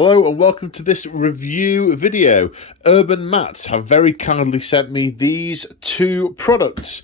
Hello and welcome to this review video. Urbanmatz have very kindly sent me these two products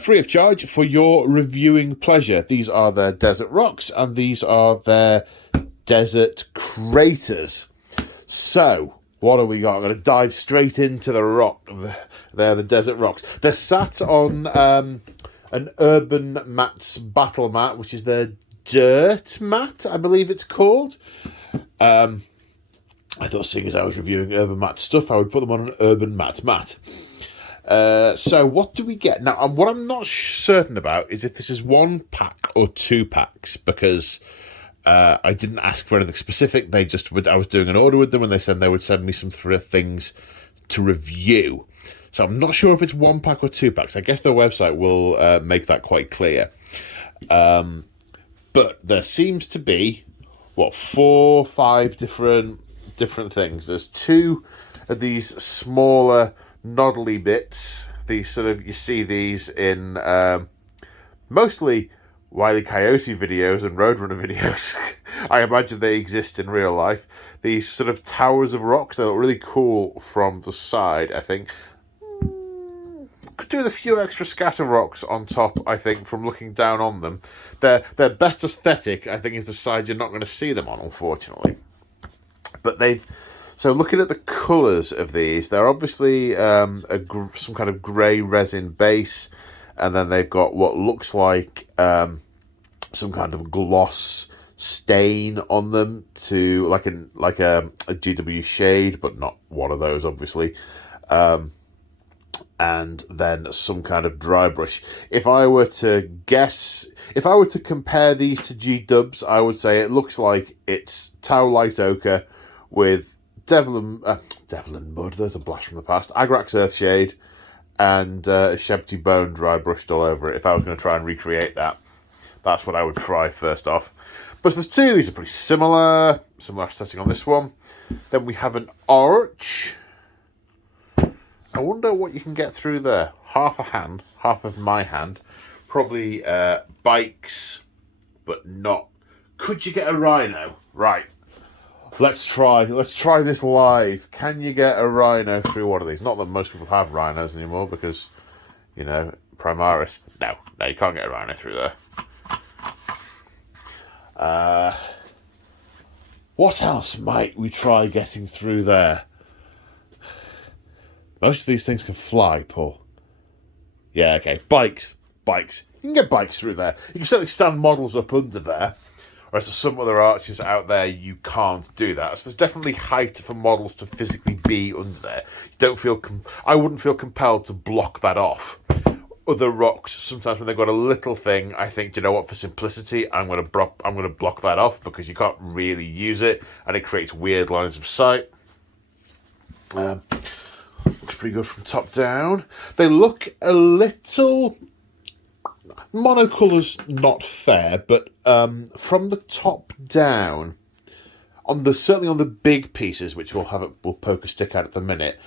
free of charge for your reviewing pleasure. These are their desert rocks and these are their desert craters. So, what have we got? I'm going to dive straight into the rock. They're the desert rocks. They're sat on an Urbanmatz battle mat, which is their dirt mat, I believe it's called. I thought, seeing as I was reviewing Urbanmatz stuff, I would put them on an Urbanmatz mat. So what do we get? Now, what I'm not certain about is if this is one pack or two packs, because I didn't ask for anything specific. I was doing an order with them and they said they would send me some things to review. So I'm not sure if it's one pack or two packs. I guess their website will make that quite clear. But there seems to be, 4 or 5 different things. There's 2 of these smaller noddly bits. These you see these in mostly Wile E. Coyote videos and Roadrunner videos. I imagine they exist in real life. These sort of towers of rocks, they look really cool from the side, I think. Could do with a few extra scatter rocks on top, I think, from looking down on them. Their best aesthetic, I think, is the side you're not going to see them on, unfortunately. But so looking at the colours of these, they're obviously some kind of grey resin base, and then they've got what looks like some kind of gloss stain on them, to like a GW shade, but not one of those, obviously. And then some kind of dry brush. If I were to compare these to G-dubs, I would say it looks like it's Tau Light Ochre with Devlin Mud, there's a blast from the past, Agrax Earthshade, and Shebty Bone dry brushed all over it. If I was going to try and recreate that, that's what I would try first off. But there's 2, these are pretty similar aesthetic on this one. Then we have an arch. I wonder what you can get through there. Half of my hand. Probably bikes, but not. Could you get a rhino? Right. Let's try this live. Can you get a rhino through one of these? Not that most people have rhinos anymore because, Primaris. No, you can't get a rhino through there. What else might we try getting through there? Most of these things can fly, Paul. Yeah, okay. Bikes. You can get bikes through there. You can certainly stand models up under there. Whereas there's some other arches out there, you can't do that. So there's definitely height for models to physically be under there. I wouldn't feel compelled to block that off. Other rocks, sometimes when they've got a little thing, I think, for simplicity, I'm going to block that off because you can't really use it, and it creates weird lines of sight. Looks pretty good from top down. They look a little... Monocolour's not fair, but from the top down, certainly on the big pieces, which we'll poke a stick at the minute,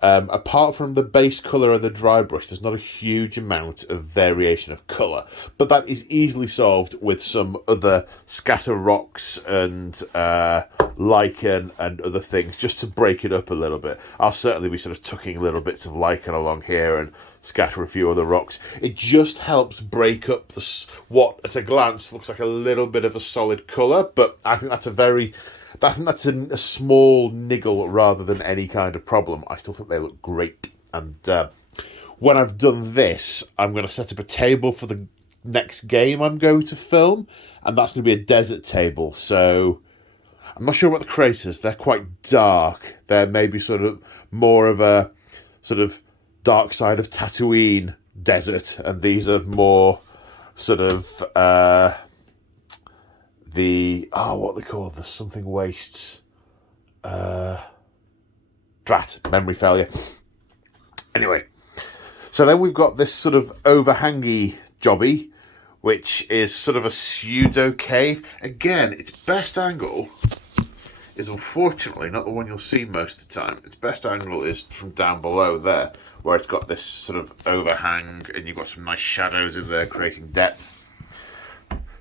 apart from the base colour and the dry brush, there's not a huge amount of variation of colour. But that is easily solved with some other scatter rocks and lichen and other things, just to break it up a little bit. I'll certainly be sort of tucking little bits of lichen along here and scatter a few other rocks. It just helps break up what at a glance looks like a little bit of a solid colour, but I think that's a small niggle rather than any kind of problem. I still think they look great. And when I've done this, I'm going to set up a table for the next game I'm going to film, and that's going to be a desert table. So I'm not sure about the craters. They're quite dark. They're maybe sort of more of a sort of dark side of Tatooine desert, and these are more sort of what they call the something wastes. Drat, memory failure. Anyway, so then we've got this sort of overhangy jobby, which is sort of a pseudo cave. Again, its best angle is unfortunately not the one you'll see most of the time. Its best angle is from down below there, where it's got this sort of overhang and you've got some nice shadows in there creating depth.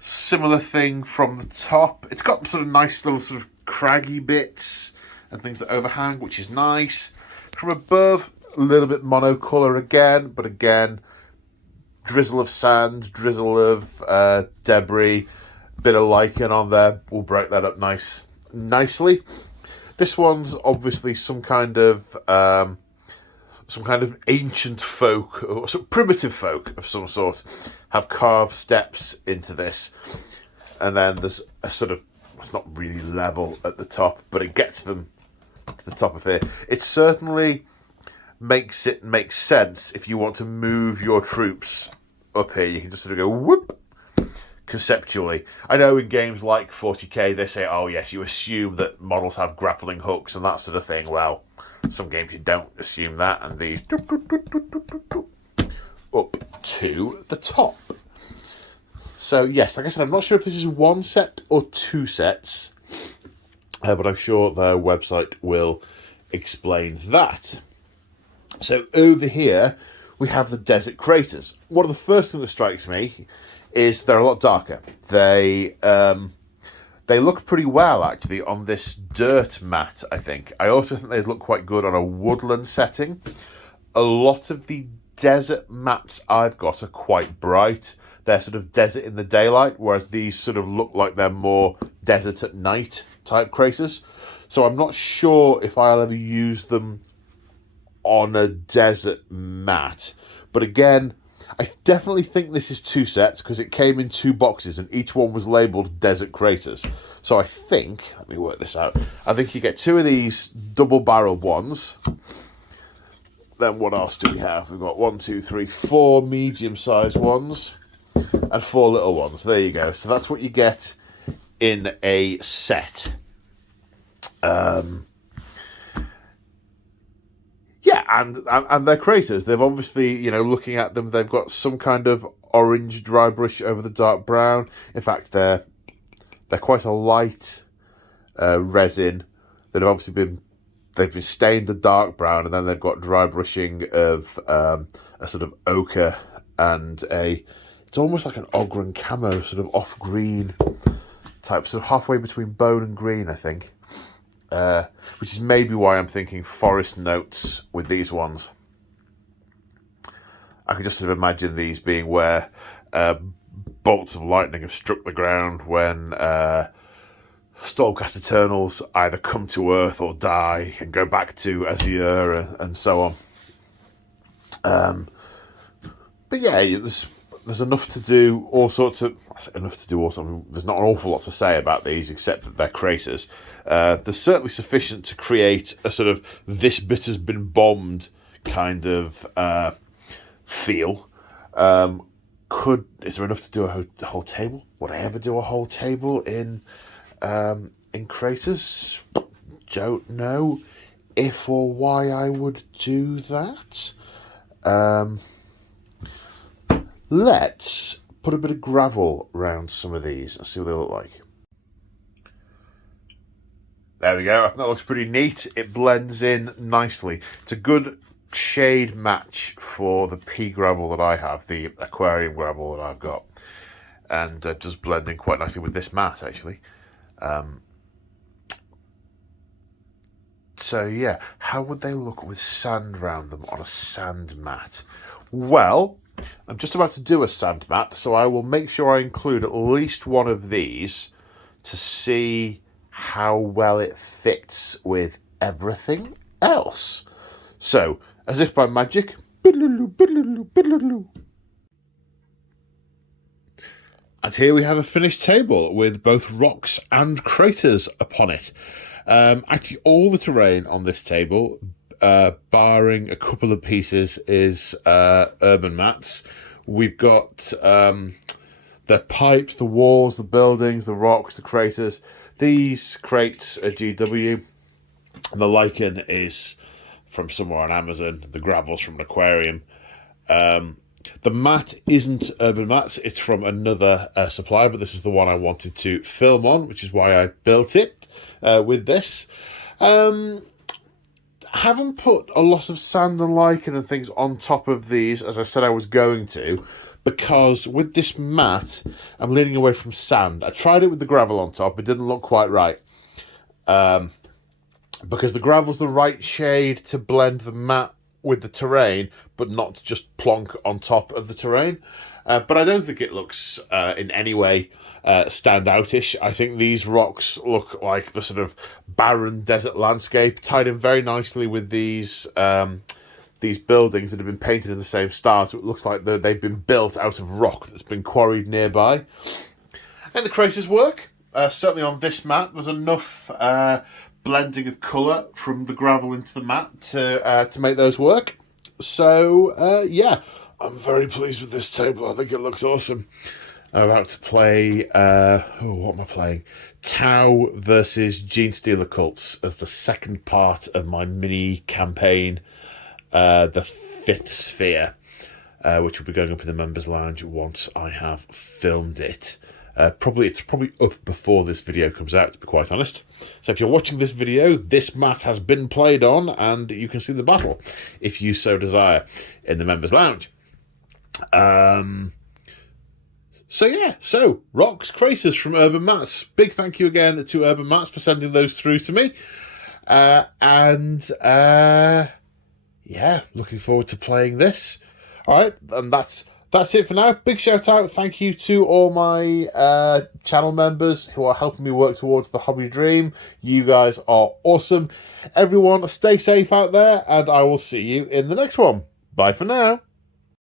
Similar thing from the top. It's got sort of nice little sort of craggy bits and things that overhang, which is nice. From above, a little bit monocolour again, but again, drizzle of sand, drizzle of debris, bit of lichen on there will break that up nicely. This one's obviously some kind of ancient folk or some primitive folk of some sort have carved steps into this, and then there's a sort of, it's not really level at the top, but it gets them to the top of here. It certainly makes sense if you want to move your troops up here. You can just sort of go whoop conceptually. I know in games like 40k they say, oh yes, you assume that models have grappling hooks and that sort of thing. Well, some games you don't assume that, and these up to the top. So yes, like I said, I'm not sure if this is one set or two sets, but I'm sure their website will explain that. So over here we have the desert craters. One of the first things that strikes me is they're a lot darker. They look pretty well actually on this dirt mat, I think. I also think they look quite good on a woodland setting. A lot of the desert mats I've got are quite bright. They're sort of desert in the daylight, whereas these sort of look like they're more desert at night type craters. So I'm not sure if I'll ever use them on a desert mat. But again, I definitely think this is two sets because it came in two boxes and each one was labelled desert craters. So I think, let me work this out, I think you get two of these double-barreled ones. Then what else do we have? We've got 1, 2, 3, 4 medium-sized ones and 4 little ones. There you go. So that's what you get in a set. Yeah, and they're craters. They've obviously, you know, looking at them, they've got some kind of orange dry brush over the dark brown. In fact, they're quite a light resin that have obviously they've been stained the dark brown, and then they've got dry brushing of a sort of ochre and it's almost like an ochre and camo sort of off green type, sort of halfway between bone and green, I think. Which is maybe why I'm thinking forest notes with these ones. I can just sort of imagine these being where bolts of lightning have struck the ground when Stormcast Eternals either come to Earth or die and go back to Azure and so on. But yeah, there's enough to do all sorts of... I mean, there's not an awful lot to say about these except that they're craters. There's certainly sufficient to create a sort of this bit has been bombed kind of feel. Is there enough to do a whole table? Would I ever do a whole table in craters? Don't know if or why I would do that. Let's put a bit of gravel around some of these and see what they look like. There we go. I think that looks pretty neat. It blends in nicely. It's a good shade match for the pea gravel that I have, the aquarium gravel that I've got. And does blend in quite nicely with this mat, actually. So, yeah. How would they look with sand around them on a sand mat? Well, I'm just about to do a sand mat, so I will make sure I include at least one of these to see how well it fits with everything else. So, as if by magic, and here we have a finished table with both rocks and craters upon it. Actually, all the terrain on this table, barring a couple of pieces, is Urbanmatz. We've got the pipes, the walls, the buildings, the rocks, the craters. These crates are GW. And the lichen is from somewhere on Amazon. The gravel's from an aquarium. The mat isn't Urbanmatz. It's from another supplier, but this is the one I wanted to film on, which is why I built it with this. Haven't put a lot of sand and lichen and things on top of these, as I said I was going to, because with this mat, I'm leaning away from sand. I tried it with the gravel on top. It didn't look quite right. because the gravel's the right shade to blend the matte with the terrain, but not to just plonk on top of the terrain. But I don't think it looks in any way standoutish. I think these rocks look like the sort of barren desert landscape, tied in very nicely with these buildings that have been painted in the same style. So it looks like they've been built out of rock that's been quarried nearby. And the creases work. Certainly on this mat, there's enough blending of colour from the gravel into the mat to make those work. So, yeah, I'm very pleased with this table. I think it looks awesome. I'm about to play, what am I playing? Tau versus Gene Stealer Cults as the second part of my mini campaign, the Fifth Sphere, which will be going up in the Members Lounge once I have filmed it. It's probably up before this video comes out, to be quite honest. So if you're watching this video, this mat has been played on, and you can see the battle, if you so desire, in the Members Lounge. So rocks, craters from Urbanmatz. Big thank you again to Urbanmatz for sending those through to me. Yeah, looking forward to playing this. All right, and that's it for now. Big shout out, thank you to all my channel members who are helping me work towards the hobby dream. You guys are awesome. Everyone, stay safe out there, and I will see you in the next one. Bye for now.